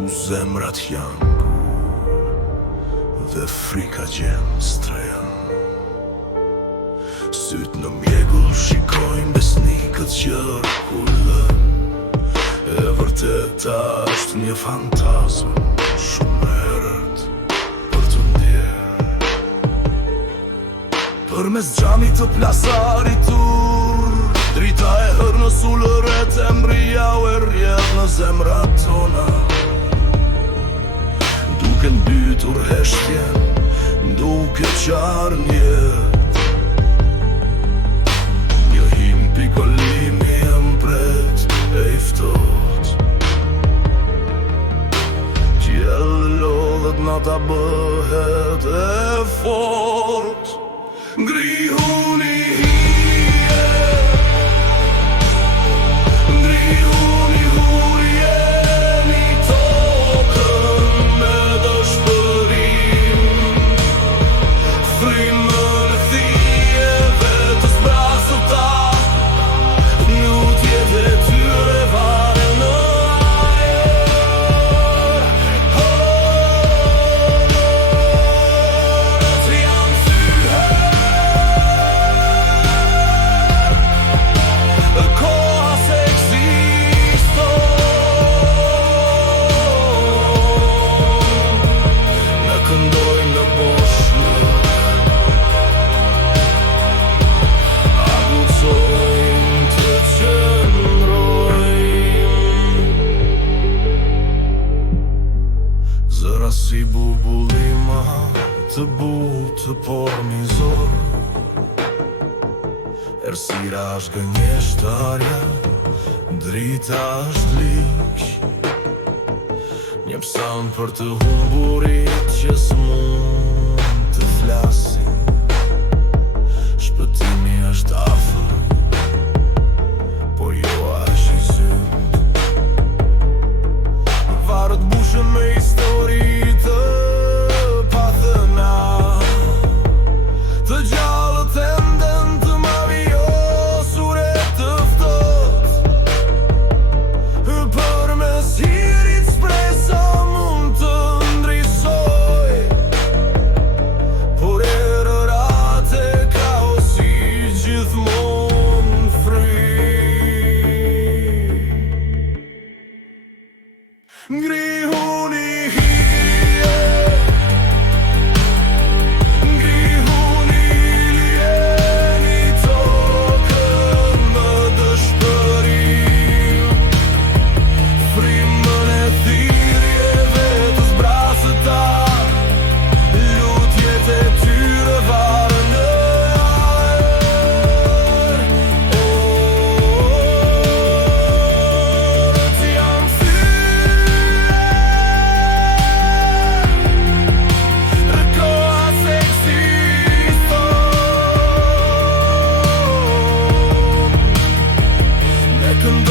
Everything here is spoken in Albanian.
ku zemrat janë dhe frika gjem strejan. Syt në mjegull shikojnë besnikët që kullën, e vërteta është një fantazm shumë herët për të ndjerë. Për mes gjamit të plasaritur, drita e hërë në sulëret e mbrija u e rjedh në zemrat tona. Duke mbytur heshtjen, duke qarë njet. Një him pikolimi e mpret e iftot, qjellë lodhet nata bëhet e fort. Ngrihuni hije, ngrihuni hurjeni tokën me dëshpërim. Frymën e thijeve të zbrasuta, lutjet e tyre varen në ajer. Orët janë syhe, koha s'ekziston. Ne këndojmë në boshllëk, agucojmë të qëndrojmë. Zëra si bubullima të butë por mizor, errësira është gënjeshtarja, drita është liq. Një psan për të humburit që s'mund të flasin, shpëtimi është afër, por jo aq i zymt. Varët bushën me histori të pathëna, të gjallët enden të mavijosur e të ftoht. Përmes hirit shpresa mund të ndrisoj, por erërat e kaosi gjithmonë fryjnë. Ngrihuni hije, ngrihuni lijeni tokën më dëshpërim. Frymën e thirrjeve të zbrasëta, lutjet e tyre varen në ajer. Orët janë syhe, koha s'ekziston. Ne këndojmë